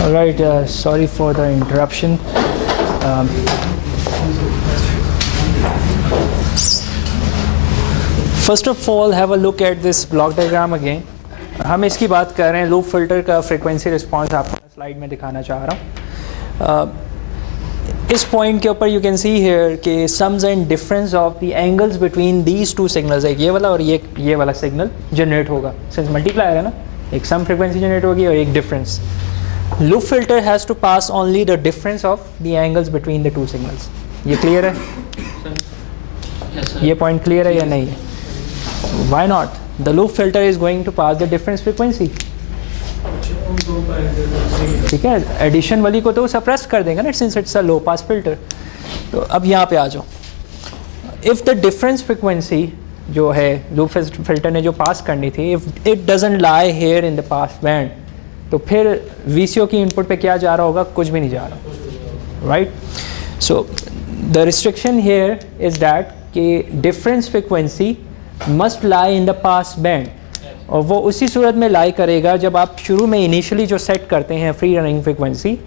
All right, sorry for the interruption. First of all, have a look at this block diagram again. हम इसकी बात कर रहे हैं लूप फिल्टर का फ्रीक्वेंसी रिस्पांस आपको स्लाइड में दिखाना चाह रहा हूँ. इस पॉइंट के ऊपर यू कैन सी हियर कि sums and difference of the angles between these two signals, एक ये वाला और ये वाला सिग्नल जनरेट होगा. सिंस मल्टीप्लायर है ना, एक सम फ्रीक्वेंसी जनरेट होगी और एक difference. Loop filter has to pass only the difference of the angles between the two signals. ये क्लियर है? ये पॉइंट क्लियर है या नहीं है? Why not? The loop filter is going to pass the difference frequency. ठीक है, addition वाली को तो सप्रेस कर देगा ना, since it's a low pass filter. तो अब यहाँ पे आ जाओ. इफ़ द डिफरेंस फ्रिक्वेंसी जो है लूप फिल्टर ने जो पास करनी थी, if it doesn't lie here in the pass band, तो फिर VCO की इनपुट पे क्या जा रहा होगा? कुछ भी नहीं जा रहा, right? So the restriction here is that कि difference frequency must lie in the pass band, और वो उसी सूरत में लाई करेगा जब आप शुरू में इनिशियली जो सेट करते हैं फ्री रनिंग फ्रिक्वेंसी,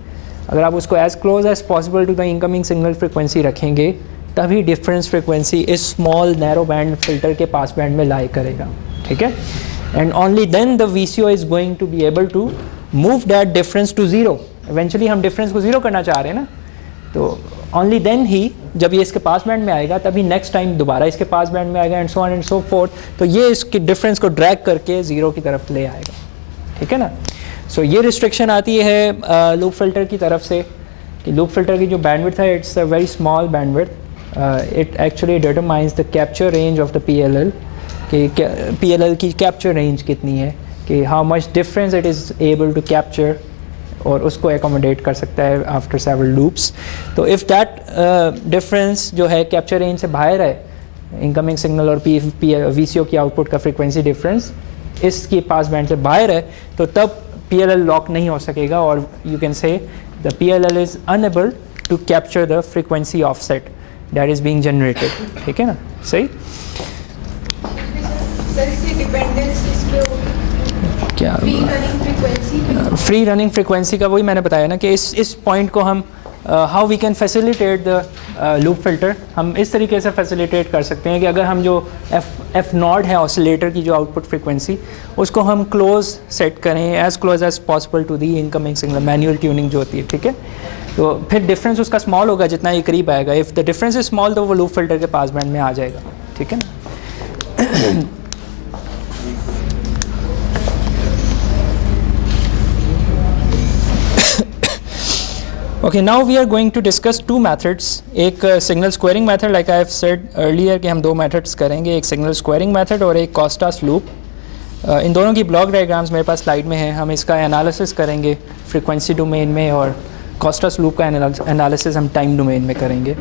अगर आप उसको as close as possible to the incoming signal frequency रखेंगे, तभी डिफरेंस फ्रिक्वेंसी इस स्मॉल नैरो बैंड फिल्टर के पास बैंड में लाई करेगा. ठीक है, and only then the VCO is going to be able to move that difference to zero. Eventually हम difference को ज़ीरो करना चाह रहे हैं ना, तो ओनली देन ही, जब ये इसके पास बैंड में आएगा तभी नेक्स्ट टाइम दोबारा इसके पास बैंड में आएगा, and so on and so fourth. तो ये इसके डिफरेंस को ड्रैग करके ज़ीरो की तरफ ले आएगा. ठीक है ना? सो ये रिस्ट्रिक्शन आती है लूप फिल्टर की तरफ से कि लूप फिल्टर की जो बैंडविड्थ है, it's a very small bandwidth. It actually determines the capture range of the PLL, कि PLL की कैप्चर रेंज कितनी है, कि how much difference it is able to capture, और उसको एकोमोडेट कर सकता है आफ्टर सेवरल लूप्स. तो इफ़ दैट डिफरेंस जो है कैप्चर रेंज से बाहर है, इनकमिंग सिग्नल और VCO की आउटपुट का फ्रीक्वेंसी डिफरेंस इसकी पास बैंड से बाहर है, तो तब PLL लॉक नहीं हो सकेगा, और you can say the PLL is unable to capture the frequency offset that is being generated. ठीक है ना? सही. क्या फ्री रनिंग फ्रीक्वेंसी का वही मैंने बताया ना कि इस पॉइंट को हम how we can facilitate the loop filter, हम इस तरीके से फैसिलिटेट कर सकते हैं कि अगर हम जो एफ नॉट है ऑसिलेटर की जो आउटपुट फ्रीक्वेंसी, उसको हम क्लोज सेट करें, as close as possible to the incoming signal. Manual tuning जो होती है, ठीक है, तो फिर डिफरेंस उसका स्मॉल होगा जितना ये करीब आएगा. If the difference is small तो वो लूप फिल्टर के पास बैंड में आ जाएगा. ठीक है ना? Okay, now we are going to discuss two methods. एक signal squaring method, like I have said earlier कि हम दो मेथड्स करेंगे, एक सिग्नल स्क्वायरिंग मेथड और एक कॉस्टास लूप. इन दोनों की ब्लॉक डायग्राम्स मेरे पास स्लाइड में हैं. हम इसका एनालिसिस करेंगे फ्रीक्वेंसी डोमेन में, और कॉस्टास लूप का एनालिसिस हम टाइम डोमेन में करेंगे.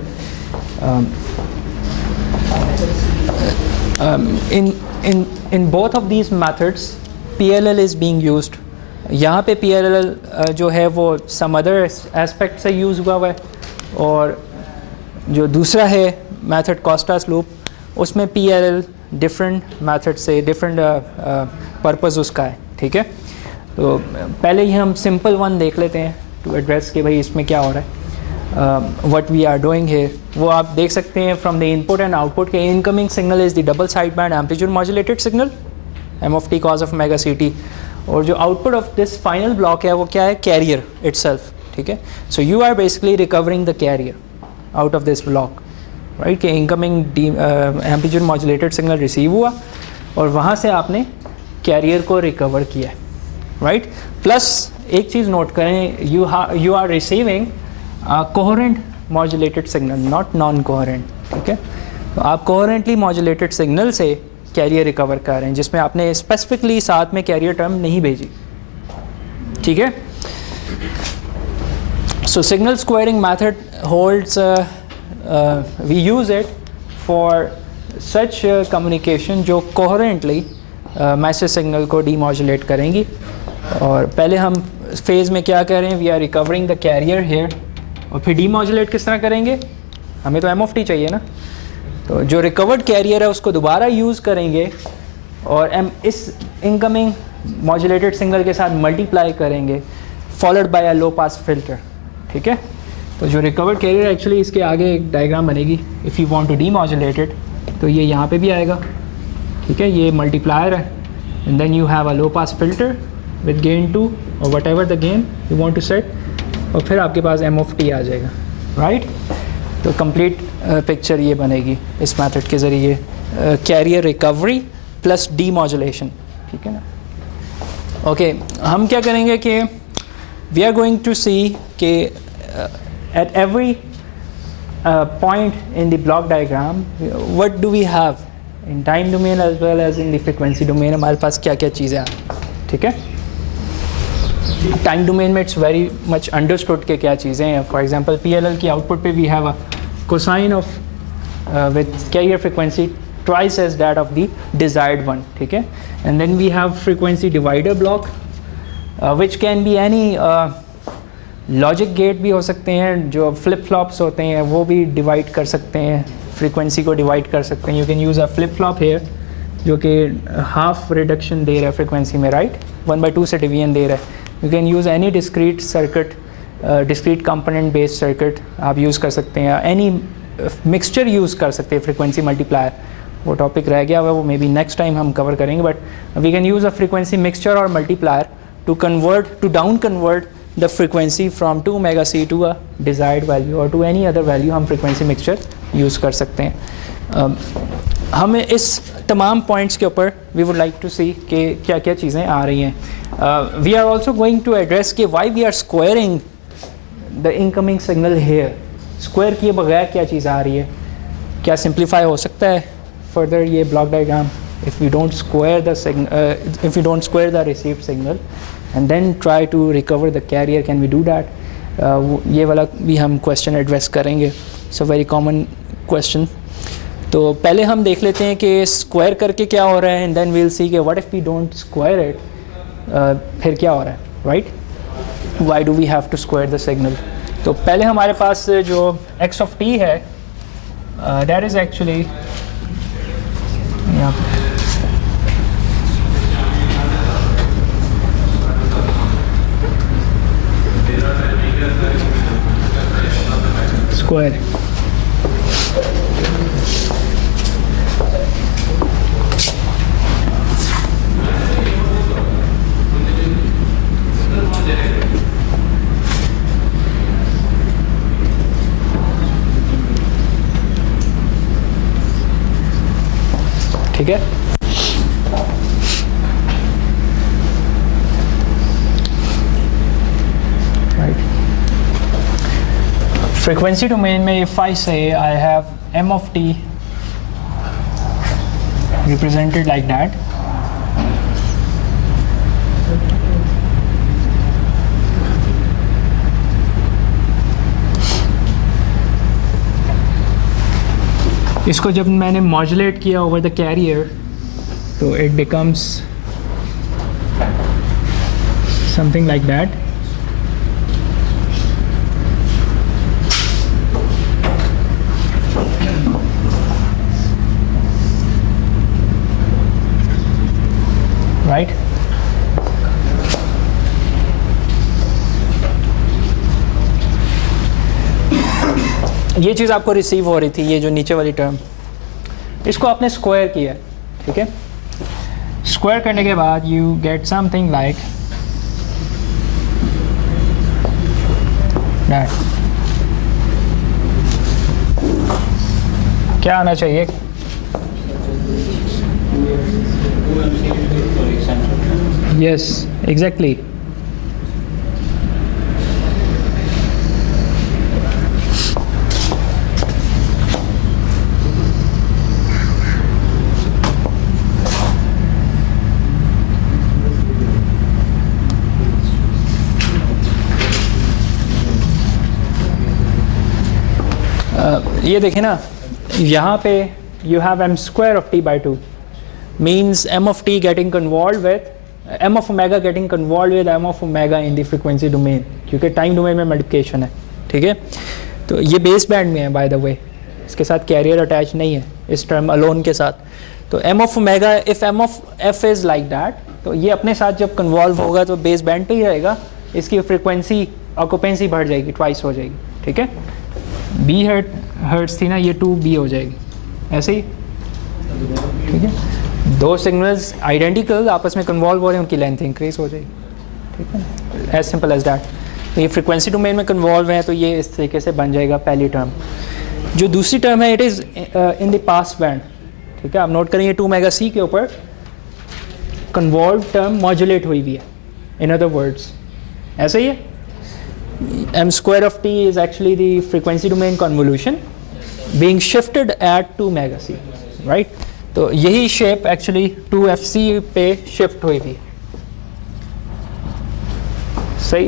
In both of these methods PLL is being used. यहाँ पे PLL जो है वो सम अदर एस्पेक्ट से यूज़ हुआ है, और जो दूसरा है मेथड कॉस्टास लूप, उसमें PLL डिफरेंट मेथड से डिफरेंट पर्पस उसका है. ठीक है, तो पहले ही हम सिंपल वन देख लेते हैं टू एड्रेस कि भाई इसमें क्या हो रहा है. What we are doing here, वो आप देख सकते हैं from the input and output के incoming signal is the double side band amplitude modulated signal M(t) cos of omega CT, और जो output of this final block है वो क्या है? Carrier itself. ठीक है, so you are basically recovering the carrier out of this block, right, कि incoming amplitude modulated signal receive हुआ और वहाँ से आपने कैरियर को रिकवर किया, राइट. प्लस एक चीज़ नोट करें, you are receiving coherent modulated signal, not non coherent. ठीक है, तो आप कोहेरेंटली मॉड्यूलेटेड सिग्नल से कैरियर रिकवर कर रहे हैं, जिसमें आपने स्पेसिफिकली साथ में कैरियर टर्म नहीं भेजी. ठीक है, so signal squaring method holds, we use it for such communication जो कोहेरेंटली मैसेज सिग्नल को डीमॉड्यूलेट करेंगी. और पहले हम फेज़ में क्या कर रहे हैं? We are recovering the carrier here, और फिर डीमॉड्यूलेट किस तरह करेंगे? हमें तो M(t) चाहिए ना, तो जो रिकवर्ड कैरियर है उसको दोबारा यूज़ करेंगे और इस इनकमिंग मॉड्यूलेटेड सिग्नल के साथ मल्टीप्लाई करेंगे, followed by a low pass filter, ठीक है। तो जो रिकवर्ड कैरियर एक्चुअली इसके आगे एक डायग्राम बनेगी, if you want to demodulate it, तो ये यहाँ पे भी आएगा, ठीक है। ये मल्टीप्लायर है, and then you have a low pass filter with gain 2 और whatever the gain you want to set, और फिर आपके पास एम ऑफ टी आ जाएगा, राइट। तो कंप्लीट पिक्चर ये बनेगी इस मेथड के ज़रिए, कैरियर रिकवरी प्लस डीमॉड्यूलेशन, ठीक है ना। ओके, हम क्या करेंगे कि वी आर गोइंग टू सी कि at every point in the block diagram what do we have in time domain as well as in the frequency domain, हमारे पास क्या क्या चीज़ें हैं, ठीक है। टाइम डोमेन में इट्स वेरी मच अंडरस्टूड के क्या चीज़ें हैं। फॉर एग्जांपल PLL की आउटपुट पे we have a cosine of with carrier frequency twice as that of the desired one, ठीक है। And then we have frequency divider block which can be any logic gate भी हो सकते हैं, जो flip flops होते हैं वो भी डिवाइड कर सकते हैं, फ्रीक्वेंसी को डिवाइड कर सकते हैं। You can use a flip flop here जो कि हाफ रिडक्शन दे रहा है फ्रीक्वेंसी में, राइट, 1/2 से डिवीजन दे रहा है। You can use any discrete circuit, discrete component based circuit आप यूज़ कर सकते हैं, एनी मिक्सचर यूज़ कर सकते हैं फ्रीक्वेंसी मल्टीप्लायर। वो टॉपिक रह गया हुआ, वो मे बी नेक्स्ट टाइम हम कवर करेंगे, but we can use a frequency mixture और multiplier to down convert the frequency from 2 omega c to a desired value or to any other value हम frequency mixture use कर सकते हैं। हमें इस तमाम points के ऊपर we would like to see कि क्या क्या चीज़ें आ रही हैं। We are also going to address कि why we are squaring the incoming signal here, square किए बगैर क्या चीज़ आ रही है, क्या simplify हो सकता है further ये block diagram if we don't square the signal, if we don't square the received signal and then try to recover the carrier, can we do that? ये वाला भी हम क्वेश्चन एड्रेस करेंगे, it's a very common question. तो पहले हम देख लेते हैं कि स्क्वायर करके क्या हो रहा है, एंड देन वील सी कि what if we don't square it, फिर क्या हो रहा है, right, why do we have to square the signal. तो पहले हमारे पास जो x ऑफ t है दैट इज़ एक्चुअली यहाँ पे स्क्वायर, ठीक है। Frequency domain में if I say I have m of t represented like that, इसको जब मैंने मॉड्यूलेट किया ओवर द कैरियर तो it becomes something like that. Right? ये चीज़ आपको रिसीव हो रही थी, ये जो नीचे वाली टर्म, इसको आपने स्क्वायर किया, ठीक है। स्क्वायर करने के बाद you get something like that. क्या आना चाहिए, yes, exactly. ये देखें ना, यहाँ पे you have m square of t by 2 means m of t getting convolved with m of omega getting convolved with m of omega in the frequency domain, क्योंकि time domain में multiplication है, ठीक है। तो ये बेस बैंड में है by the way, इसके साथ कैरियर अटैच नहीं है इस टर्म अलोन के साथ। तो m of omega if m of f is like that, तो ये अपने साथ जब कन्वॉल्व होगा तो बेस बैंड पे ही रहेगा, इसकी फ्रिक्वेंसी ऑक्यूपेंसी बढ़ जाएगी, ट्वाइस हो जाएगी, ठीक है। बी हर्ट्स थी ना, ये 2B हो जाएगी, ऐसे ही, ठीक है। दो सिग्नल्स आइडेंटिकल आपस में कन्वॉल्व हो रहे हैं, उनकी लेंथ इंक्रीज हो जाएगी, ठीक है, एज सिंपल एज दैट। तो ये फ्रिक्वेंसी डोमेन में कन्वॉल्व है, तो ये इस तरीके से बन जाएगा पहली टर्म। जो दूसरी टर्म है, it is in the pass band, ठीक है। आप नोट करेंगे 2 मेगा सी के ऊपर कन्वॉल्व टर्म मॉड्यूलेट हुई हुई है, इन अदर वर्ड्स ऐसे ही है। m square of t is actually the frequency domain convolution being shifted at 2 mega c, right? तो यही शेप एक्चुअली 2fc पे शिफ्ट हुई थी, सही।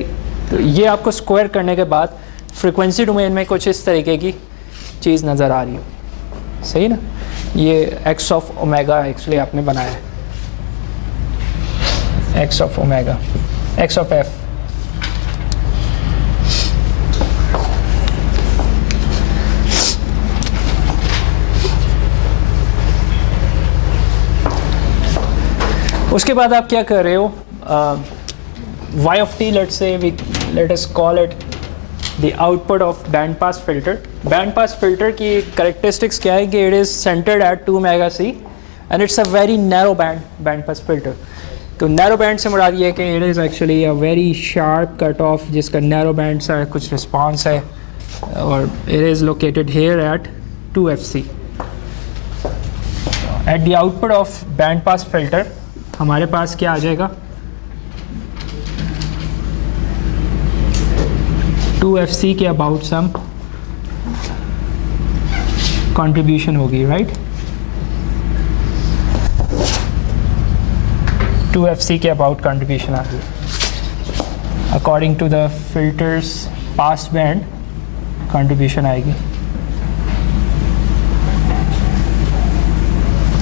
तो ये आपको स्क्वायर करने के बाद फ्रीक्वेंसी डोमेन में कुछ इस तरीके की चीज़ नज़र आ रही हो, सही ना। ये x ऑफ ओमेगा एक्चुअली आपने बनाया है, x of omega, x of f। उसके बाद आप क्या कर रहे हो, y of t, let's say let us call it the output of band pass filter. Band pass filter की characteristics क्या है कि it is centered at 2 mega c and it's a very narrow band pass filter. तो narrow band से मुराद ये है कि it is actually a very sharp cut off जिसका narrow band सा कुछ response है, और it is located here at 2fc. At the output of band pass filter हमारे पास क्या आ जाएगा, 2fc के अबाउट सम कंट्रीब्यूशन होगी, राइट। 2fc के अबाउट कंट्रीब्यूशन आ गई, according to the filters pass band contribution आएगी,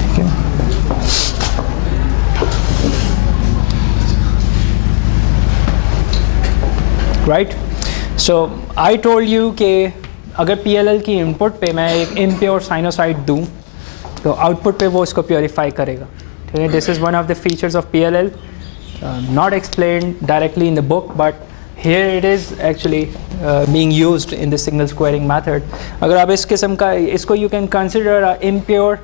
ठीक है। Right, so I told you कि अगर PLL की इनपुट पे मैं एक इम्प्योर साइनोसाइड दूँ तो आउटपुट पे वो इसको प्योरीफाई करेगा, ठीक है। This is one of the features of PLL, not explain directly in the book, but here it is actually being used in the signal squaring method. अगर आप इस किस्म का इसको you can consider a impure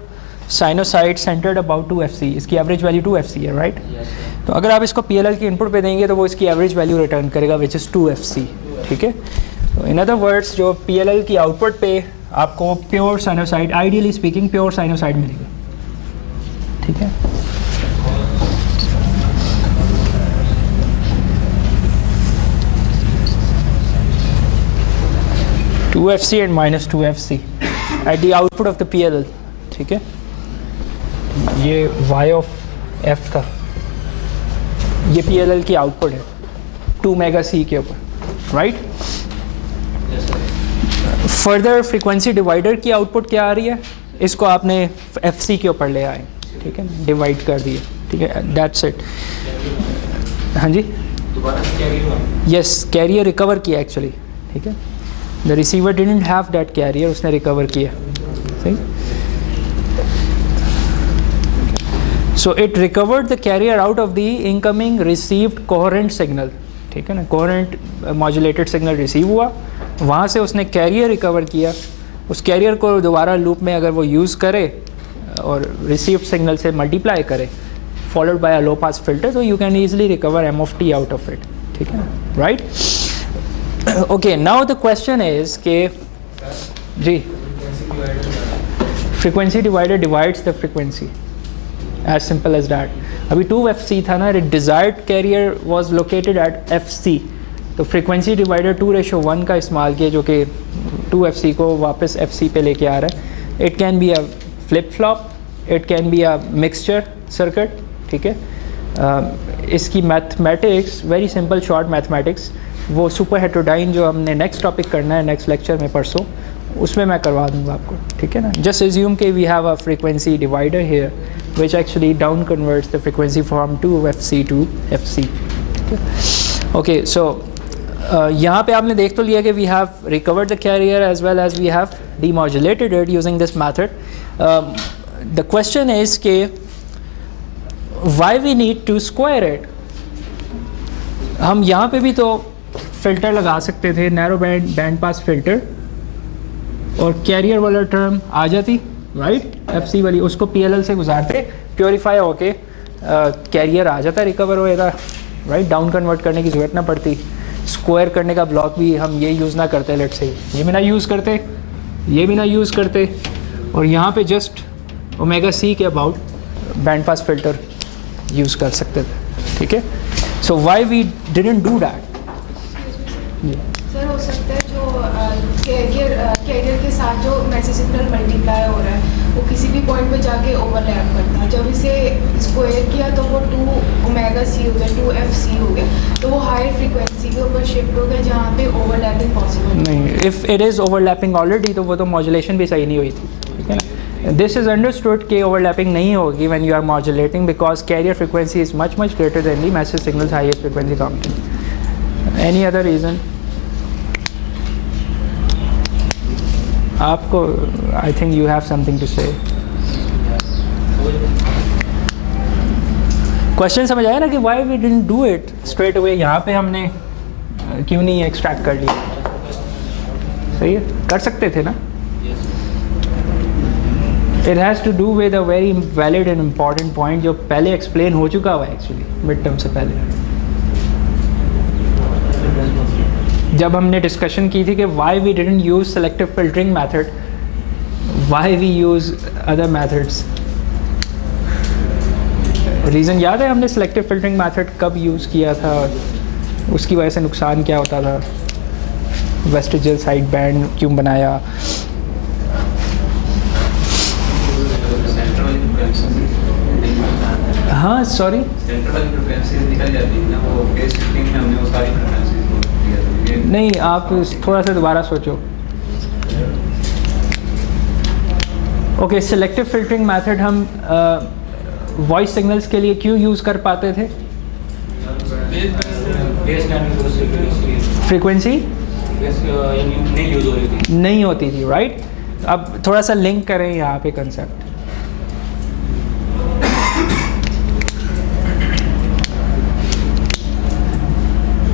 sinusoid centered about 2fc, इसकी average value 2fc है, right. तो अगर आप इसको PLL की इनपुट पे देंगे तो वो इसकी एवरेज वैल्यू रिटर्न करेगा विच इज़ 2fc, ठीक है। तो इन अदर वर्ड्स जो PLL की आउटपुट पे आपको pure sinusoid, ideally speaking pure sinusoid मिलेगा, ठीक है। (2fc and -2fc at the output of the PLL, ठीक है। ये y of f का, ये PLL की आउटपुट है 2 मेगा c के ऊपर, राइट। फर्दर फ्रीक्वेंसी डिवाइडर की आउटपुट क्या आ रही है, इसको आपने fc के ऊपर ले आए, ठीक है, डिवाइड कर दिए, ठीक है, दैट्स इट। हाँ जी, यस, कैरियर रिकवर किया एक्चुअली, ठीक है। The receiver didn't have that carrier, उसने रिकवर किया, सही। So it recovered the carrier out of the incoming received coherent signal, ठीक है ना। कोहेरेंट मॉड्यूलेटेड सिग्नल रिसीव हुआ, वहाँ से उसने कैरियर रिकवर किया, उस कैरियर को दोबारा लूप में अगर वो यूज़ करे और रिसीव्ड सिग्नल से मल्टीप्लाई करे followed by a low pass filter, तो you can easily recover m of t out of it, ठीक है ना, right. Okay, now the question is के जी, frequency divider divides the frequency, as simple as that. अभी 2fc था ना, desired carrier was located at fc, तो frequency divider 2:1 का इस्तेमाल किया जो कि 2fc को वापस fc पे लेके आ रहा है। It can be a flip flop, it can be a mixture circuit, ठीक है। इसकी mathematics very simple short mathematics, वो सुपर हेट्रोडाइन जो हमने नेक्स्ट टॉपिक करना है नेक्स्ट लेक्चर में परसों, उसमें मैं करवा दूंगा आपको, ठीक है ना। जस्ट एज्यूम के we have a frequency divider here which actually down converts the frequency from 2fc to fc, okay। So यहाँ पे आपने देख तो लिया कि we have recovered the carrier as well as we have demodulated it using this method. The question is के why we need to square it, हम यहाँ पे भी तो फ़िल्टर लगा सकते थे, नैरो बैंड पास फ़िल्टर, और कैरियर वाला टर्म आ जाती, राइट, FC वाली, उसको PLL से गुजारते, प्योरीफाई होके कैरियर आ जाता, रिकवर होएगा, राइट, डाउन कन्वर्ट करने की ज़रूरत ना पड़ती। स्क्वायर करने का ब्लॉक भी हम ये यूज़ ना करते, लेट से ये भी ना यूज़ करते, ये भी ना यूज़ करते, और यहाँ पे जस्ट ओमेगा C के about band pass filter use कर सकते थे, ठीक है। So why we didn't do that? Sir हो सकता है जो कैरियर के साथ जो मैसेज सिग्नल मल्टीप्लाई हो रहा है वो किसी भी पॉइंट पे जाके ओवरलैप करता है। जब इसे स्क्वायर किया तो वो 2 ओमेगा C हो गया, 2FC हो गया, तो वो हायर फ्रीक्वेंसी के ऊपर शिफ्ट हो गया जहाँ पे ओवरलैपिंग पॉसिबल नहीं, if it is overlapping already तो वो तो मॉड्यूलेशन भी सही नहीं हुई थी, ठीक है ना। दिस इज़ अंडरस्टूड कि ओवरलैपिंग नहीं होगी when you are modulating, because carrier frequency is much greater than the message signals highest frequency component. Any other reason आपको? I think you have something to say. Question समझ आया ना कि why we didn't do it straight away, यहाँ पे हमने क्यों नहीं एक्सट्रैक्ट कर लिया? सही है, कर सकते थे ना। It has to do with a very valid and important point जो पहले एक्सप्लेन हो चुका हुआ है एक्चुअली मिड टर्म से पहले, जब हमने डिस्कशन की थी कि why we didn't use selective filtering method, why we use other methods. Reason याद है हमने सेलेक्टिव फिल्टरिंग मेथड कब यूज़ किया था, उसकी वजह से नुकसान क्या होता था, वेस्टिजियल साइड बैंड क्यों बनाया? हाँ सॉरी, नहीं आप थोड़ा सा दोबारा सोचो। ओके, सेलेक्टिव फिल्टरिंग मेथड हम वॉइस सिग्नल्स के लिए क्यों यूज़ कर पाते थे? फ्रीक्वेंसी नहीं होती थी, राइट। अब थोड़ा सा लिंक करें यहाँ पे concept.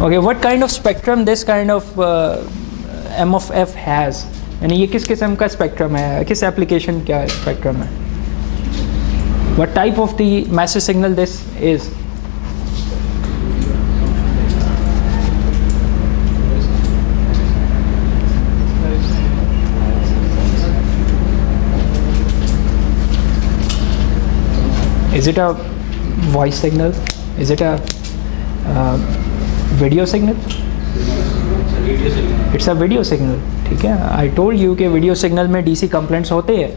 Okay, what kind of spectrum this kind of M of F has? यानी ये किस किस्म का स्पेक्ट्रम है, किस एप्लीकेशन का स्पेक्ट्रम है? What type of the massive signal this is? Is it a voice signal? Is it a video signal? It's a video signal, ठीक है। I told you कि video signal में DC components होते हैं,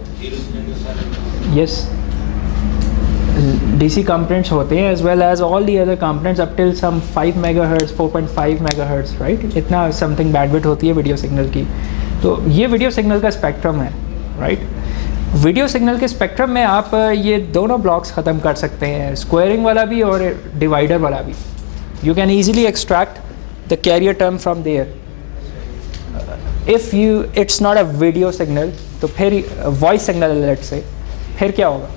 yes, DC components होते हैं as well as all the other components up till some 5 megahertz, 4.5 megahertz, right? इतना something bandwidth होती है video signal की। तो ये video signal का spectrum है, right? वीडियो सिग्नल के स्पेक्ट्रम में आप ये दोनों ब्लॉक्स ख़त्म कर सकते हैं, स्क्वायरिंग वाला भी और डिवाइडर वाला भी। You can easily extract the carrier term from there. If it's not a video signal, तो फिर voice signal let's say, फिर क्या होगा?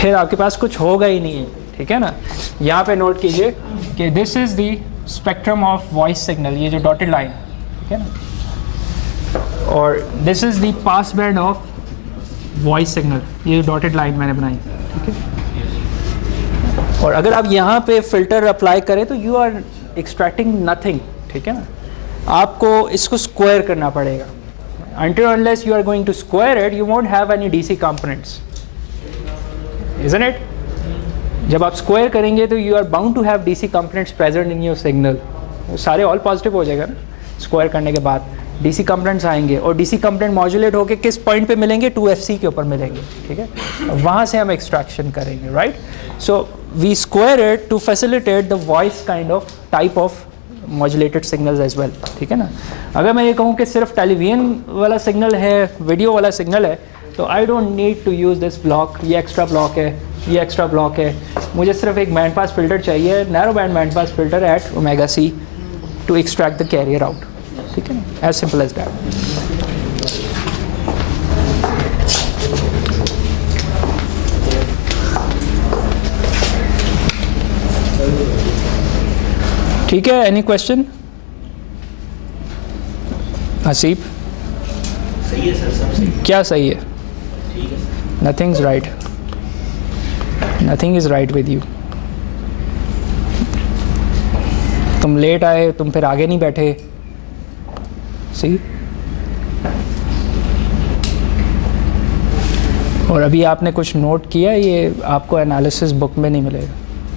फिर आपके पास कुछ होगा ही नहीं है, ठीक है ना। यहाँ पे नोट कीजिए कि this is the spectrum of voice signal, ये जो dotted line, ठीक है ना, और this is the pass band of voice signal, ये जो dotted line मैंने बनाई, ठीक है। और अगर आप यहाँ पे फ़िल्टर अप्लाई करें तो यू आर एक्सट्रैक्टिंग नथिंग, ठीक है ना। आपको इसको स्क्वायर करना पड़ेगा। Until unless you are going to square it, you won't have any DC components, isn't it? जब आप स्क्वायर करेंगे तो you are bound to have DC components present in your signal. वो सारे ऑल पॉजिटिव हो जाएगा ना स्क्वायर करने के बाद। DC कंपोनेंट्स आएंगे और DC कंपोनेंट मॉड्यूलेट होकर किस पॉइंट पे मिलेंगे? 2FC के ऊपर मिलेंगे, ठीक है। वहाँ से हम एक्सट्रैक्शन करेंगे, right. So we square it to facilitate the voice kind of type of modulated signals as well, ठीक है ना। अगर मैं ये कहूँ कि सिर्फ टेलीविजन वाला सिग्नल है, वीडियो वाला सिग्नल है, तो I don't need to use this block, ये एक्स्ट्रा ब्लॉक है, ये एक्स्ट्रा ब्लॉक है। मुझे सिर्फ एक बैंड पास फिल्टर चाहिए, narrow band pass filter at omega C to extract the carrier out, ठीक है ना। As simple as that. ठीक है, एनी क्वेश्चन? हसीब, सही है सर, सब सही क्या सही है? ठीक है sir. Nothing is right, nothing is right with you. तुम लेट आए, तुम फिर आगे नहीं बैठे। सी, और अभी आपने कुछ नोट किया, ये आपको एनालिसिस बुक में नहीं मिलेगा,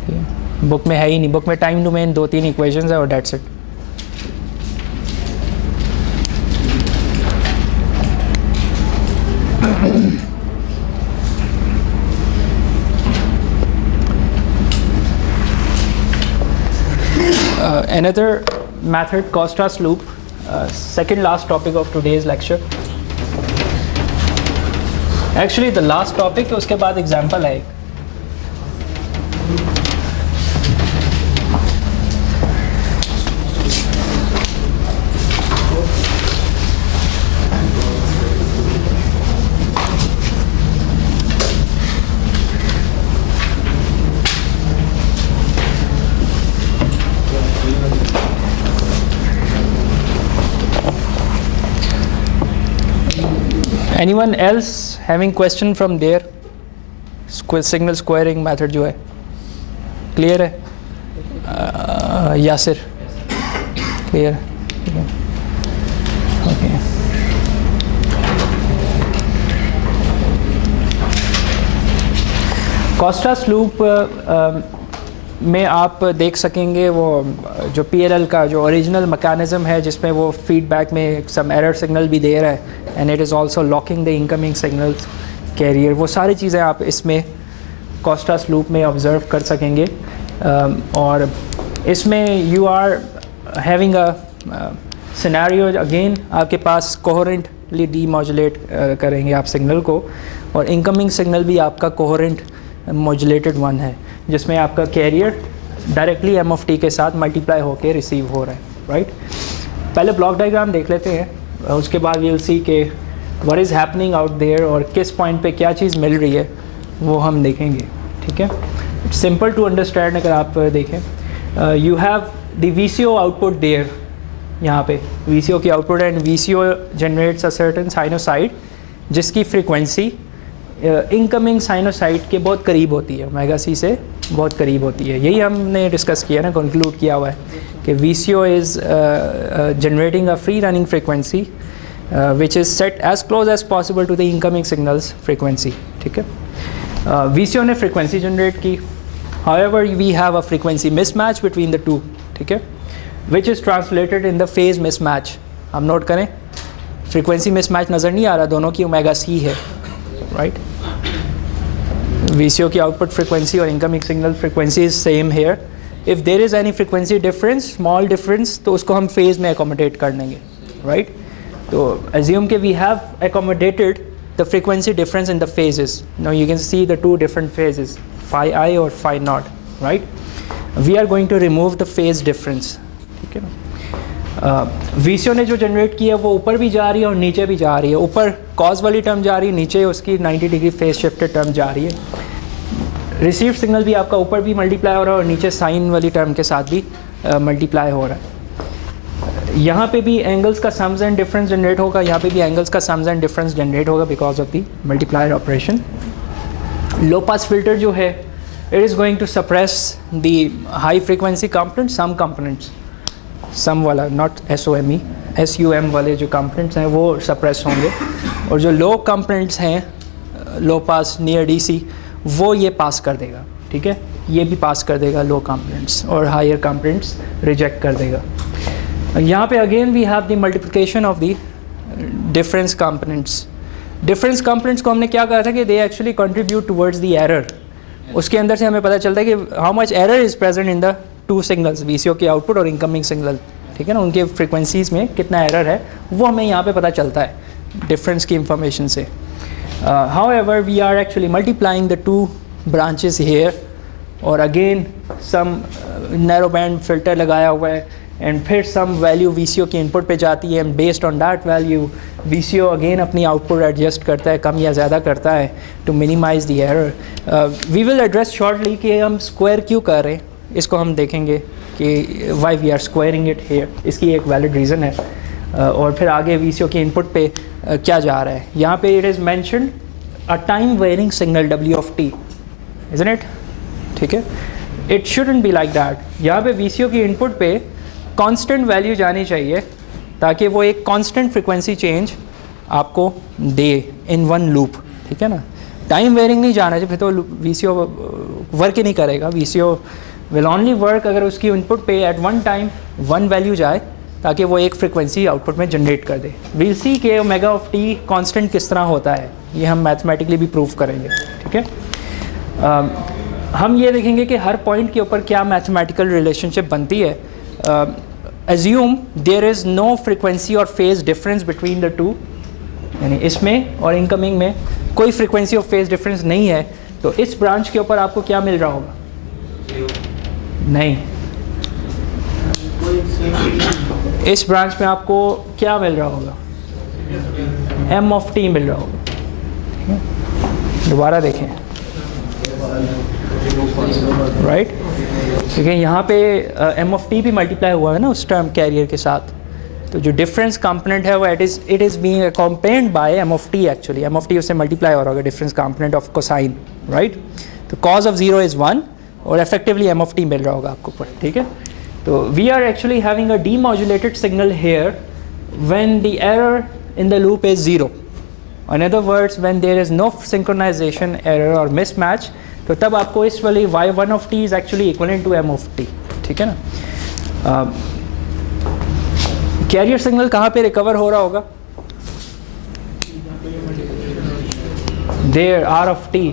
ठीक है? बुक में है ही नहीं। बुक में टाइम डोमेन 2-3 इक्वेशंस है और that's it. Another method, Costa's loop, second last topic of today's lecture. Actually the last topic, उसके बाद example है एक। Anyone else having question from there? Signal squaring method जो है, clear है? Yasir, clear? Okay. Costa's loop में आप देख सकेंगे वो जो PLL का जो ओरिजिनल मैकेनिज्म है, जिसमें वो फीडबैक में सम एरर सिग्नल भी दे रहा है, and it is also locking the incoming signals carrier. वो सारी चीज़ें आप इसमें Costa's लूप में ऑब्ज़र्व कर सकेंगे। और इसमें you are having a scenario, again आपके पास कोहेरेंटली डीमॉड्यूलेट करेंगे आप सिग्नल को, और इनकमिंग सिग्नल भी आपका कोहेरेंट मॉड्यूलेटेड वन है, जिसमें आपका कैरियर डायरेक्टली m(t) के साथ मल्टीप्लाई होकर रिसीव हो रहा है, राइट? पहले ब्लॉक डायग्राम देख लेते हैं, उसके बाद वी विल सी के what is happening out there, और किस पॉइंट पे क्या चीज़ मिल रही है वो हम देखेंगे, ठीक है? It's simple to understand. अगर आप देखें, you have the VCO output there, यहाँ पे VCO की आउटपुट है, and VCO generates a certain sinusoid जिसकी फ्रीक्वेंसी इनकमिंग साइनोसाइड के बहुत करीब होती है, ओमेगा C से बहुत करीब होती है। यही हमने डिस्कस किया ना, कंक्लूड किया हुआ है कि VCO is generating a free running frequency which is set as close as possible to the incoming signals frequency, ठीक है? VCO ने फ्रीक्वेंसी जनरेट की, however we have a frequency mismatch between the two, ठीक है, which is translated in the phase mismatch. हम note करें, frequency mismatch नज़र नहीं आ रहा, दोनों की ओमेगा C है, राइट? VCO की आउटपुट फ्रीक्वेंसी और incoming signal frequency is same here. If there is any frequency difference, small difference, तो उसको हम फेज में अकोमोडेट कर देंगे, राइट? तो एज्यूम के we have accommodated the frequency difference in the phases. Now you can see the two different phases, phi I और phi naught, right? We are going to remove the phase difference, ठीक है ना? VCO ने जो generate किया है वो ऊपर भी जा रही है और नीचे भी जा रही है। ऊपर कॉज वाली टर्म जा रही है, नीचे उसकी 90 डिग्री फेज शिफ्टेड टर्म जा रही है। रिसीव सिग्नल भी आपका ऊपर भी मल्टीप्लाई हो रहा है और नीचे साइन वाली टर्म के साथ भी मल्टीप्लाई हो रहा है। यहाँ पे भी एंगल्स का सम्स एंड डिफरेंस जनरेट होगा, यहाँ पे भी एंगल्स का सम्स एंड डिफरेंस जनरेट होगा because of the multiplier operation. Low pass filter जो है, it is going to suppress the high frequency component, sum components, sum वाला, नॉट SOME, SUM वाले जो कंपोनेंट्स हैं वो सप्रेस होंगे, और जो लो कंपोनेंट्स हैं, लो पास नियर DC, वो ये पास कर देगा, ठीक है? ये भी पास कर देगा लो कंपोनेंट्स, और हायर कंपोनेंट्स रिजेक्ट कर देगा। यहाँ पे again we have the multiplication of the difference components. Difference components को हमने क्या कहा था कि they actually contribute towards the error. उसके अंदर से हमें पता चलता है कि how much error is present in the two signals, VCO की आउटपुट और इनकमिंग सिग्नल, ठीक है ना? उनके फ्रीक्वेंसीज़ में कितना एरर है वो हमें यहाँ पे पता चलता है डिफरेंस की इंफॉर्मेशन से। However we are actually multiplying the two branches here, और अगेन सम नैरो बैंड फिल्टर लगाया हुआ है, एंड फिर सम वैल्यू VCO की इनपुट पे जाती है, and based on that value VCO again अपनी आउटपुट एडजस्ट करता है, कम या ज़्यादा करता है to minimize the error. We will address shortly कि हम स्क्वायर क्यों कर रहे हैं, इसको हम देखेंगे कि why we are squaring it here, इसकी एक वैलिड रीज़न है। और फिर आगे VCO के इनपुट पे क्या जा रहा है, यहाँ पे it is mentioned a time wearing signal W of t, isn't it? ठीक है, it shouldn't be like that. यहाँ पे VCO की इनपुट पे कांस्टेंट वैल्यू जानी चाहिए ताकि वो एक कांस्टेंट फ्रिक्वेंसी चेंज आपको दे इन वन लूप, ठीक है ना। टाइम वेयरिंग नहीं जाना चाहिए, फिर तो VCO वर्क ही नहीं करेगा। VCO विल ओनली वर्क अगर उसकी इनपुट पे at one time one value जाए ताकि वो एक फ्रिक्वेंसी आउटपुट में जनरेट कर दे। वील सी के ओमेगा ऑफ t कांस्टेंट किस तरह होता है, ये हम मैथमेटिकली भी प्रूव करेंगे, ठीक है। हम ये देखेंगे कि हर पॉइंट के ऊपर क्या मैथमेटिकल रिलेशनशिप बनती है। Assume there is no frequency और phase difference between the two, यानी इसमें और इनकमिंग में कोई फ्रिक्वेंसी और फेज डिफरेंस नहीं है, तो इस ब्रांच के ऊपर आपको क्या मिल रहा होगा? नहीं, इस ब्रांच में आपको क्या मिल रहा होगा? m ऑफ t मिल रहा होगा। दोबारा देखें, राइट, क्योंकि यहाँ पे m ऑफ t भी मल्टीप्लाई हुआ है ना उस टर्म कैरियर के साथ, तो जो डिफरेंस कंपोनेंट है वो it is being accompanied by m of t। Actually m of t उससे मल्टीप्लाई हो रहा होगा, difference component of cosine, right. तो cos ऑफ 0 इज़ 1 और इफेक्टिवली m ऑफ t मिल रहा होगा आपको ऊपर, ठीक है। तो we are actually having a demodulated signal here when the error in the loop is 0। In other words, when there is no synchronization error or mismatch, तो तब आपको इस वाली y1 of t is actually equivalent to m of t, ठीक है ना। Carrier signal कहाँ पे रिकवर हो रहा होगा? There, R of t.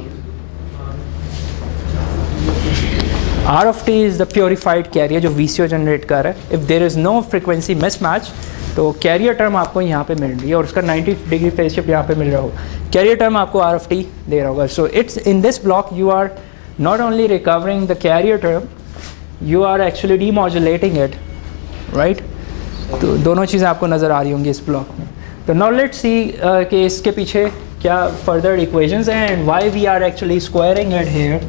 R of t is the purified carrier जो VCO जनरेट कर रहा है। If there is no frequency mismatch, तो कैरियर टर्म आपको यहाँ पे मिल रही है और उसका 90 डिग्री फेज शिफ्ट यहाँ पे मिल रहा होगा। कैरियर टर्म आपको R of t दे रहा होगा। So it's in this block you are not only recovering the carrier term, you are actually demodulating it, right. तो दोनों चीज़ें आपको नज़र आ रही होंगी इस ब्लॉक में। तो नाउ लेट्स सी कि इसके पीछे क्या फर्दर इक्वेशंस हैं and why we are actually squaring it here,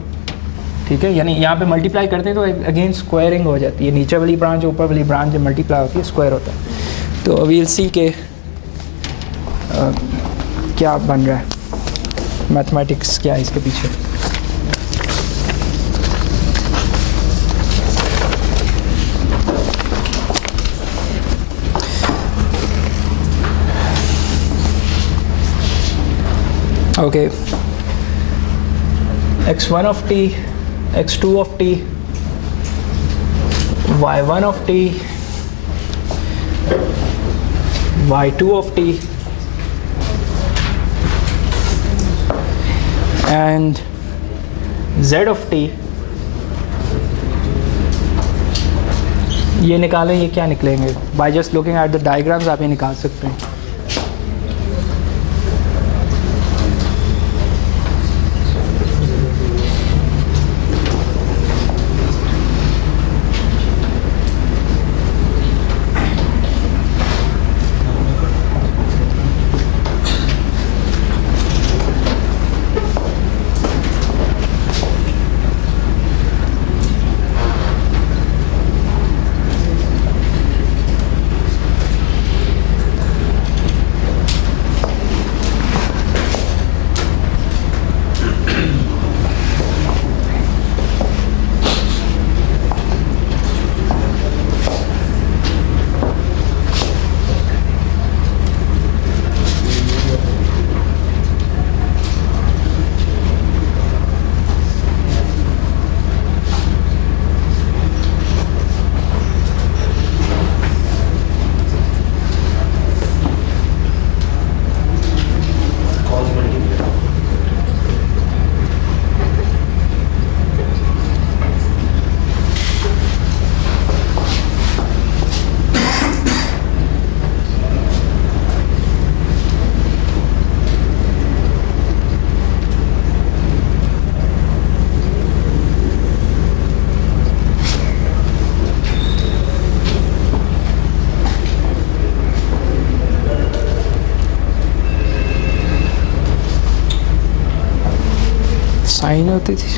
ठीक है। यानी यहाँ पे मल्टीप्लाई करते हैं तो अगेन स्क्वायरिंग हो जाती है, नीचे वाली ब्रांच ऊपर वाली ब्रांच जब मल्टीप्लाई होती है स्क्वायर होता है। तो वील सी के क्या बन रहा है, मैथमेटिक्स क्या है इसके पीछे। Okay, x1 of t, x2 of t, y1 of t, y2 of t and z of t, ये निकालें, ये क्या निकलेंगे? By just looking at the diagrams आप ये निकाल सकते हैं। साइन होती थी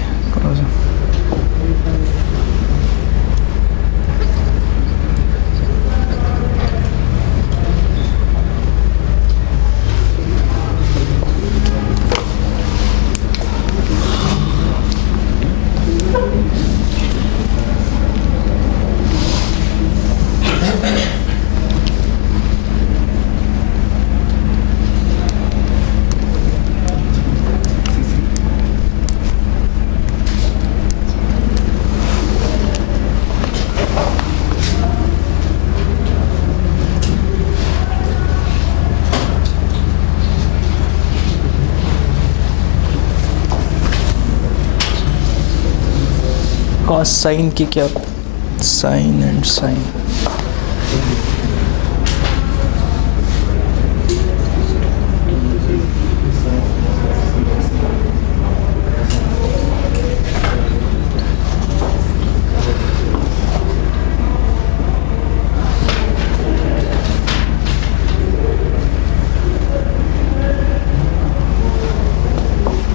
साइन की क्या, साइन एंड साइन,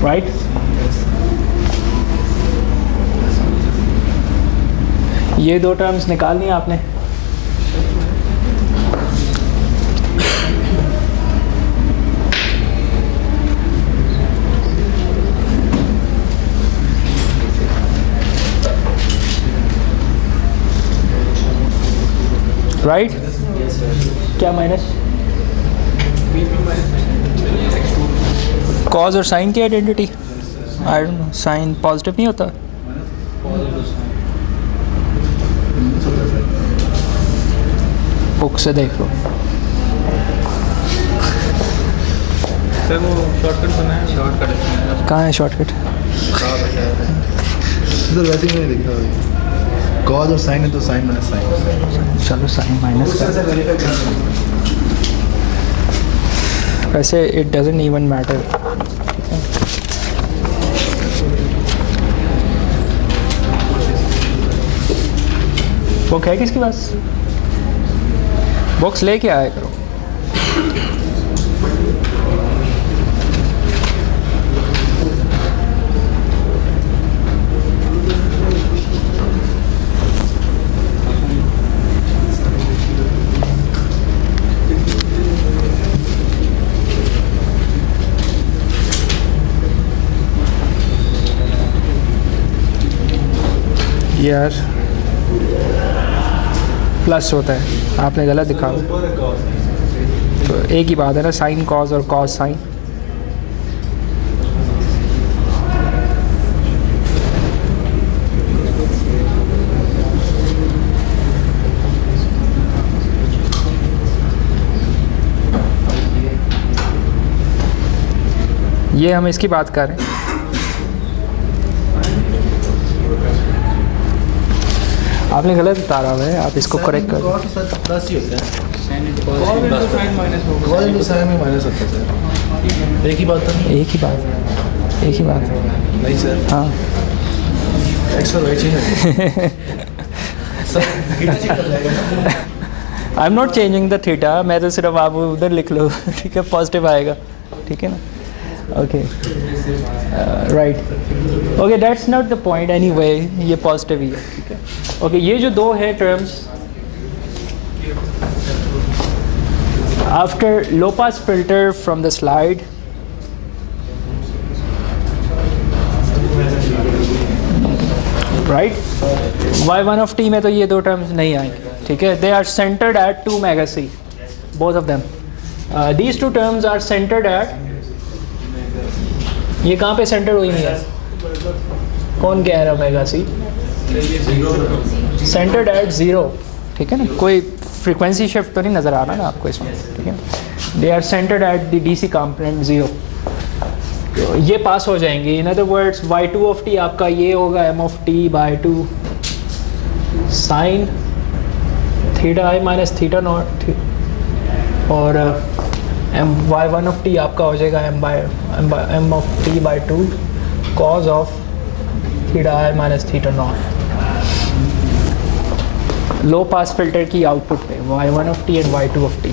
राइट। ये दो टर्म्स निकालनी है आपने। राइट, क्या माइनस, कॉज और साइन की identity, I don't know, sine positive नहीं होता। बुक से देख लो। सर वो शॉर्टकट बना है, शॉर्टकट कहाँ है शॉर्टकट? इधर वैसे ही नहीं दिखा, कॉज और साइन है तो साइन माइनस साइन। चलो साइन माइनस कर, वैसे it doesn't even matter. Book है किसके पास? बॉक्स लेके आया करो। यार प्लस होता है, आपने गलत दिखा। तो एक ही बात है ना, साइन कॉज और कॉज साइन। ये हम इसकी बात कर रहे हैं। आपने गलत उतारा हुआ है, आप इसको करेक्ट कर। प्लस ही होता है, साइन माइनस होगा। कॉज और साइन में माइनस होता है सर। एक ही बात तो नहीं? एक ही बात, एक ही बात। नहीं सर, हाँ एक्स और वाई चाहिए। I am not changing the theta, मैं तो सिर्फ आप उधर लिख लो, ठीक है, पॉजिटिव आएगा, ठीक है ना। Okay right, okay that's not the point any way, ये पॉजिटिव ही है, ठीक है। ओके ये जो दो है terms, after low pass filter from the slide, right, y1 of t में तो ये दो टर्म्स नहीं आएंगे, ठीक है। They are centred at 2 omega c, both of them. These two terms are centred at, ये कहाँ पे सेंटर हुई नहीं है? कौन कह रहा है ओमेगा सी? सेंटर्ड एट 0, ठीक है ना। कोई फ्रीक्वेंसी शिफ्ट तो नहीं नज़र आ रहा ना आपको इसमें, ठीक है। They are centred at the DC component 0, तो ये पास हो जाएंगे। In other words y2 of t आपका ये होगा m of t by 2 sine theta I minus theta naught, और y1 ऑफ t आपका हो जाएगा m of t by 2 cos of theta I minus theta naught. Low pass filter की output पे y1 of t and y2 of t।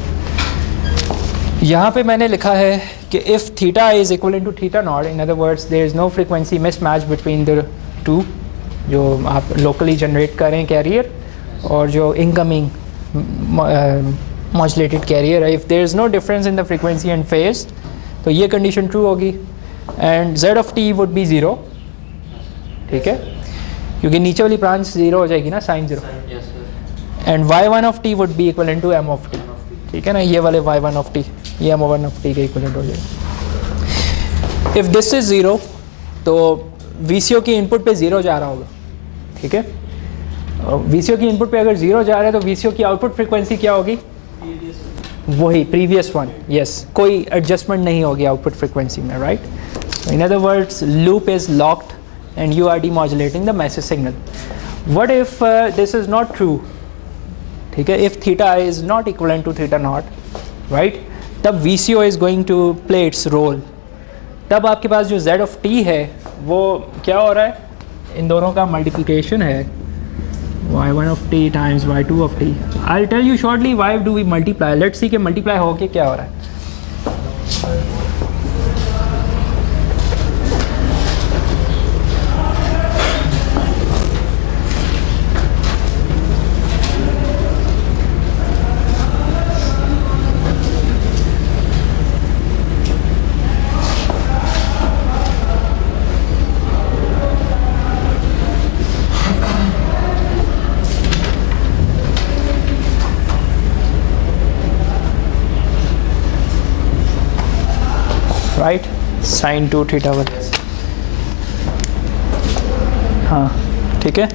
यहाँ पे मैंने लिखा है कि if theta is equal to theta naught, in other words there is no frequency mismatch between the two, जो आप लोकली जनरेट करें कैरियर और जो इनकमिंग मॉड्यूलेटेड कैरियर है, if there is no difference in the frequency and phase, तो ये condition true होगी and z of t would be 0, ठीक है, क्योंकि नीचे वाली ब्रांच 0 हो जाएगी ना, sine 0, and y1 of t would be equal to m of t, ठीक है ना। ये वाले y1 ऑफ t ये m1 ऑफ t के इक्वलेंट हो जाएगा। इफ़ दिस इज़ 0 तो VCO की इनपुट पे 0 जा रहा होगा, ठीक है। VCO की इनपुट पे अगर 0 जा रहा है तो VCO की आउटपुट फ्रीक्वेंसी क्या होगी? वही प्रीवियस वन, यस, कोई एडजस्टमेंट नहीं होगी आउटपुट फ्रीक्वेंसी में, right. In other words loop is locked and you are demodulating the message signal. What if this is not true, ठीक है, if theta is not equivalent to theta not, right, तब VCO is going to play its role. तब आपके पास जो z of t है वो क्या हो रहा है, इन दोनों का मल्टीप्लिकेशन है, y1 of t times y2 of t। I'll tell you shortly why do we multiply, let's see कि multiply होके क्या हो रहा है। राइट, साइन 2 थीटा 1, हाँ ठीक है,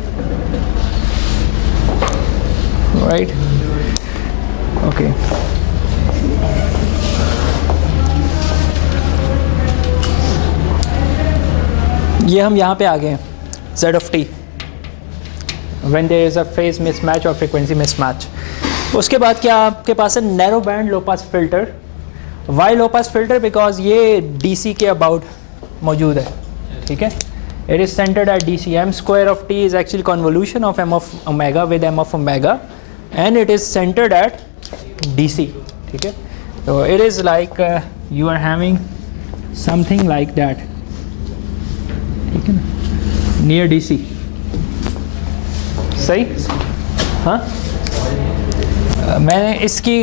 राइट, ओके। ये हम यहाँ पे आ गए हैं, z of t when there is a phase mismatch और फ्रीक्वेंसी मिसमैच। उसके बाद क्या आपके पास है, narrow band low pass filter. Why low pass filter, because ये DC के अबाउट मौजूद है, ठीक है, it is centred at DC। m square of t is actually convolution of m of omega with m of omega and it is centred at DC, ठीक है। तो it is like you are having something like that, ठीक है ना, near DC, सही, हाँ। मैंने इसकी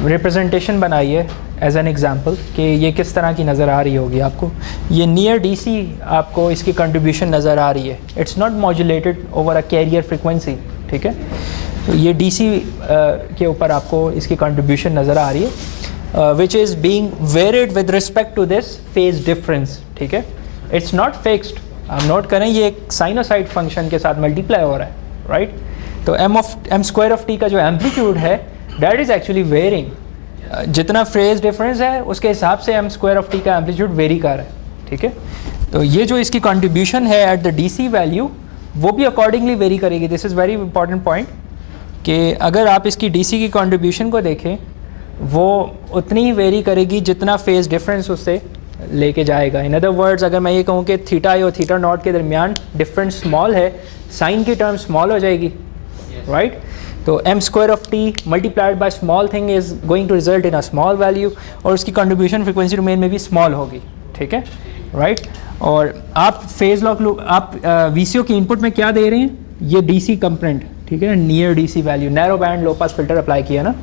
रिप्रेजेंटेशन बनाई है एज एन एग्जांपल कि ये किस तरह की नज़र आ रही होगी आपको। ये नियर DC आपको इसकी कंट्रीब्यूशन नज़र आ रही है, it's not modulated over a carrier frequency, ठीक है। तो ये DC के ऊपर आपको इसकी कंट्रीब्यूशन नज़र आ रही है, which is being varied with respect to this phase difference, ठीक है। इट्स नॉट फिक्स्ड, आप नोट करें ये एक साइनोसाइड फंक्शन के साथ मल्टीप्लाई हो रहा है, राइट। तो m स्क्वायर ऑफ t का जो एम्पलीट्यूड है दैट इज़ एक्चुअली वेरिंग, जितना फेज डिफरेंस है उसके हिसाब से m स्क्वायर ऑफ t का एम्पलीट्यूड वेरी कर रहा है, ठीक है। तो ये जो इसकी कंट्रीब्यूशन है एट द DC वैल्यू वो भी अकॉर्डिंगली वेरी करेगी। This is very important point कि अगर आप इसकी DC की कंट्रीब्यूशन को देखें वो उतनी ही वेरी करेगी जितना फेज डिफरेंस उससे लेके जाएगा। इन अदर वर्ड्स, अगर मैं ये कहूँ कि थीटा और थीटा नॉट के दरमियान डिफरेंस स्मॉल है, साइन की टर्म स्मॉल हो जाएगी, राइट। तो m square of t multiplied by small thing is going to result in a small value, और उसकी कंट्रीब्यूशन फ्रीक्वेंसी डोमेन में भी स्मॉल होगी, ठीक है, राइट। और आप फेज लॉक आप VCO की इनपुट में क्या दे रहे हैं, ये DC कंपोनेंट, ठीक है, near DC value, narrow band low pass filter apply किया ना,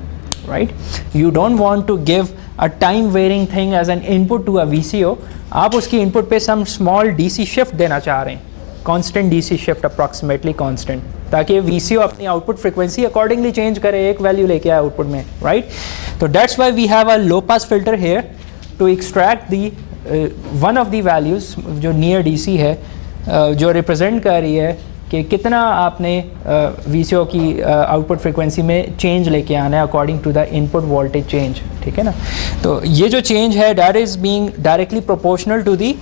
right. You don't want to give a time varying thing as an input to a VCO, आप उसकी इनपुट पे सम स्मॉल DC शिफ्ट देना चाह रहे हैं, constant DC shift, approximately constant, ताकि VCO अपनी आउटपुट फ्रीक्वेंसी अकॉर्डिंगली चेंज करे, एक वैल्यू लेके आए आउटपुट में, राइट। तो that's why we have a low pass filter here to extract the one of the values जो नियर DC है, जो रिप्रेजेंट कर रही है कि कितना आपने VCO की आउटपुट फ्रीक्वेंसी में चेंज लेके आना है according to the input voltage change, ठीक है ना। तो ये जो चेंज है that is being directly proportional to the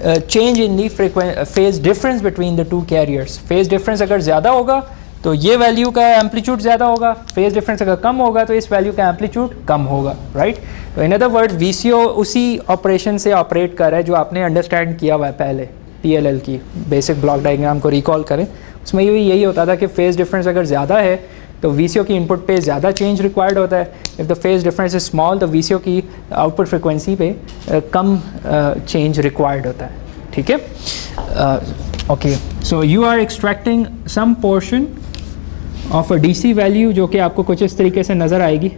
change in the phase difference between the two carriers. Phase difference अगर ज़्यादा होगा तो ये वैल्यू का एम्पलीट्यूड ज़्यादा होगा, फेज डिफरेंस अगर कम होगा तो इस वैल्यू का एम्पलीट्यूड कम होगा, राइट। तो इन अदर वर्ड्स VCO उसी ऑपरेशन से ऑपरेट कर रहा है जो आपने अंडरस्टैंड किया हुआ है पहले, PLL की बेसिक ब्लॉक डायग्राम को रिकॉल करें, उसमें यही होता था कि फेज डिफरेंस अगर ज़्यादा है तो VCO की इनपुट पे ज़्यादा चेंज रिक्वायर्ड होता है, if the phase difference is small तो VCO की आउटपुट फ्रिक्वेंसी पे कम चेंज रिक्वायर्ड होता है, ठीक है। Okay, so you are extracting some portion of a DC value जो कि आपको कुछ इस तरीके से नज़र आएगी,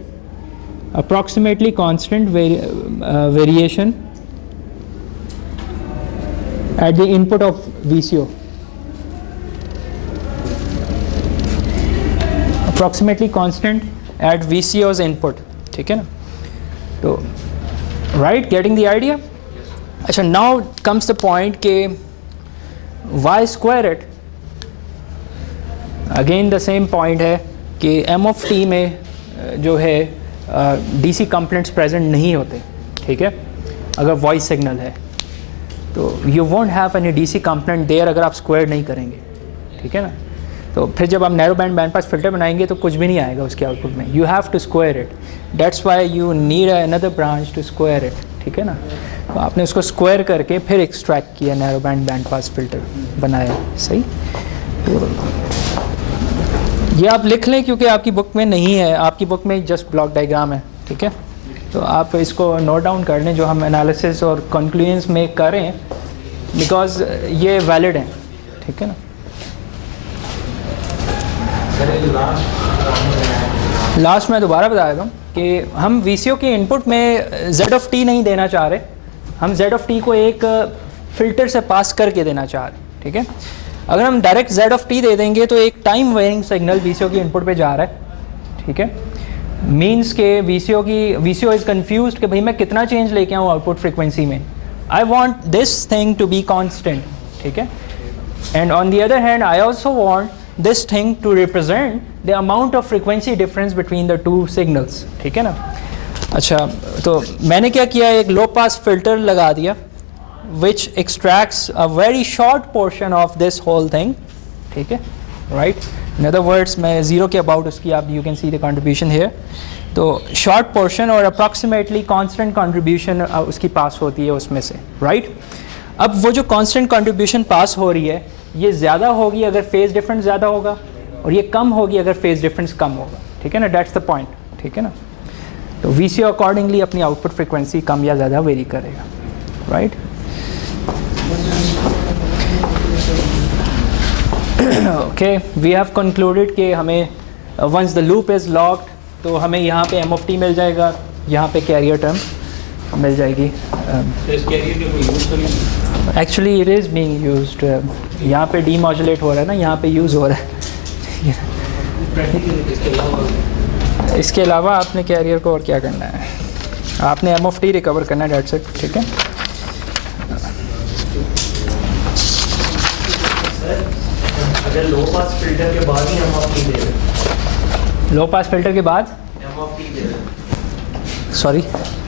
approximately constant variation at the input of VCO, approximately constant at VCO's input, ठीक है ना। तो right, getting the idea? अच्छा, now comes the point के y square it, again the same point है कि m of t में जो है DC कंपोनेंट्स प्रेजेंट नहीं होते, ठीक है, अगर वॉइस सिग्नल है। तो you won't have any DC component there अगर आप स्क्वायर नहीं करेंगे, ठीक है ना। तो फिर जब आप narrow band band pass filter बनाएंगे तो कुछ भी नहीं आएगा उसके आउटपुट में, you have to square it, that's why you need another branch to square it, ठीक है ना। तो आपने उसको स्क्वायर करके फिर एक्सट्रैक्ट किया, narrow band band pass filter बनाया, सही। तो ये आप लिख लें क्योंकि आपकी बुक में नहीं है, आपकी बुक में जस्ट ब्लॉक डायग्राम है, ठीक है। तो आप इसको नोट डाउन कर लें जो हम एनालिसिस और कंक्लूजन्स में करें, बिकॉज ये वैलिड हैं, ठीक है ना। लास्ट में दोबारा बता देता हूँ कि हम VCO के इनपुट में Z(t) नहीं देना चाह रहे, हम Z(t) को एक फ़िल्टर से पास करके देना चाह रहे, ठीक है। अगर हम डायरेक्ट Z(t) दे देंगे तो एक टाइम वेरिंग सिग्नल VCO के इनपुट पे जा रहा है, ठीक है। मीन्स के VCO इज़ कन्फ्यूज्ड कि भाई मैं कितना चेंज लेके आऊँ आउटपुट फ्रिक्वेंसी में, I want this thing to be constant, ठीक है। And on the other hand I also want this thing to represent the amount of frequency difference between the two signals, ठीक है ना। अच्छा, तो मैंने क्या किया, एक लो पास फिल्टर लगा दिया which extracts a very short portion of this whole thing, ठीक है, right। in other words मैं ज़ीरो के अबाउट उसकी आप you can see the contribution here, तो short portion और approximately constant contribution उसकी पास होती है उसमें से, right। अब वो जो कांस्टेंट कंट्रीब्यूशन पास हो रही है ये ज़्यादा होगी अगर फेज़ डिफरेंस ज़्यादा होगा और ये कम होगी अगर फेज़ डिफरेंस कम होगा, ठीक है ना, दैट्स द पॉइंट, ठीक है ना। तो VCO अकॉर्डिंगली अपनी आउटपुट फ्रिक्वेंसी कम या ज़्यादा वेरी करेगा, right. Okay, we have concluded कि हमें once the loop is locked तो हमें यहाँ पे M(t) मिल जाएगा, यहाँ पे कैरियर टर्म मिल जाएगी। Actually it is being used, यहाँ पे डीमॉड्यूलेट हो रहा है ना, यहाँ पे यूज़ हो रहा है। इसके अलावा आपने कैरियर को और क्या करना है, आपने M(t) रिकवर करना है, डेट्स इट, ठीक है। अगर लो पास फिल्टर के बाद ही M(t) दे रहे, लो पास फिल्टर के बाद M(t) दे रहे, सॉरी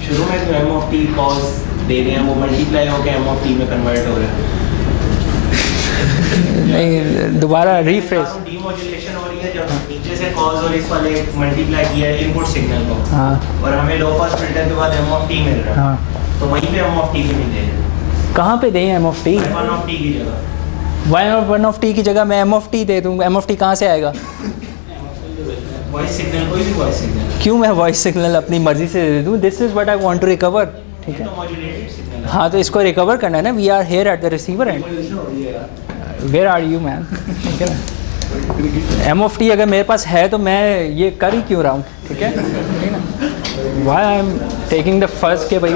शुरू में जो M(t) पॉज दे रहे हैं वो मल्टीप्लाई होकर M(t) में कन्वर्ट हो रहा है। नहीं, दोबारा रीफ्रेश, डीमॉड्यूलेशन हो रही है जब नीचे से कॉज और इस वाले मल्टीप्लाई किया है इनपुट सिग्नल को, हाँ, और हमें लो पास फिल्टर के बाद M(t) मिल रहा है, हाँ, तो वहीं पे M(t) भी नहीं दे रहे, कहाँ पे दें M(t)? 1(t) की जगह Y(1)(t) की जगह मैं M(t) दे दूँ, M(t) कहाँ से आएगा? वॉइस सिग्नल, कोई भी वॉइस सिग्नल। क्यों मैं वॉइस सिग्नल अपनी मर्जी से दे दूँ? This is what I want to recover, ठीक है। तो मॉड्यूलेटेड सिग्नल है। हाँ, तो इसको रिकवर करना है ना, we are here at the receiver end, where are you man, ठीक है ना। M(t) अगर मेरे पास है तो मैं ये कर ही क्यों रहा हूँ, ठीक है, ठीक है ना। Why I am taking the first के भाई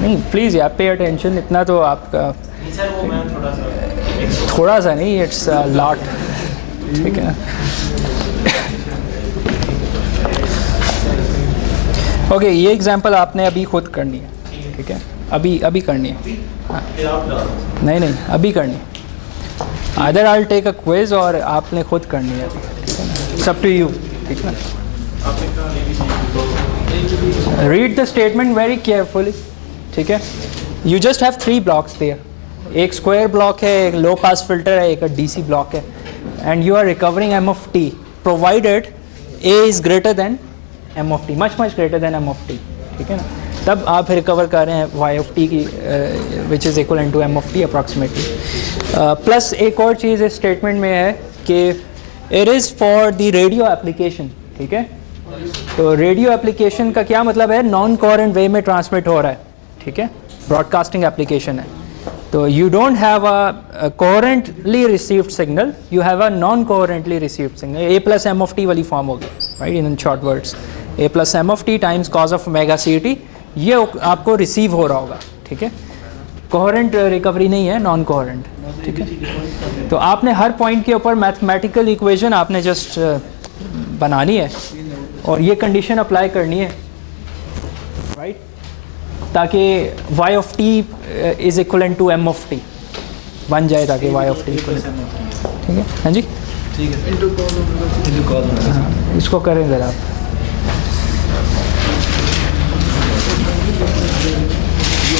नहीं, प्लीज़ यार पे अटेंशन, इतना तो आपका नहीं सर, वो मैं थोड़ा थोड़ा सा नहीं, इट्स लॉट, ठीक है ना। ओके, ये एग्जांपल आपने अभी खुद करनी है, ठीक है, अभी करनी है, हाँ, नहीं अभी करनी है। Either I will take a quiz और आपने खुद करनी है अभी, ठीक है ना, सब टू यू, ठीक है ना। Read the statement very carefully, ठीक है। You just have 3 blocks there, एक स्क्वायर ब्लॉक है, एक लो पास फिल्टर है, एक DC ब्लॉक है, and you are recovering M(t) provided A is greater than M(t), much greater than M(t), ठीक है ना। तब आप रिकवर कर रहे हैं Y(t) की which is equal to M(t) approximately. Plus एक और चीज़ इस स्टेटमेंट में है कि it is for the radio application, ठीक है। तो रेडियो एप्लीकेशन का क्या मतलब है, नॉन कोहेरेंट वे में ट्रांसमिट हो रहा है, ठीक है, ब्रॉडकास्टिंग एप्लीकेशन है। तो you don't have a coherently received signal, you have a non-coherently received signal, A plus M(t) वाली फॉर्म होगी, right, in short words, A plus M(t) times cos of omega CT, ये आपको receive हो रहा होगा, ठीक है। कोहेरेंट रिकवरी नहीं है, नॉन कोहेरेंट, ठीक है। तो आपने हर पॉइंट के ऊपर मैथमेटिकल इक्वेशन आपने जस्ट बनानी है और ये कंडीशन अप्लाई करनी है, राइट, ताकि Y(t) is equal to M(t) बन जाए, ताकि Y(t) इक्वल, ठीक है, हाँ जी, ठीक है, इनटू कॉज, हाँ, इसको करें ज़रा आप। ये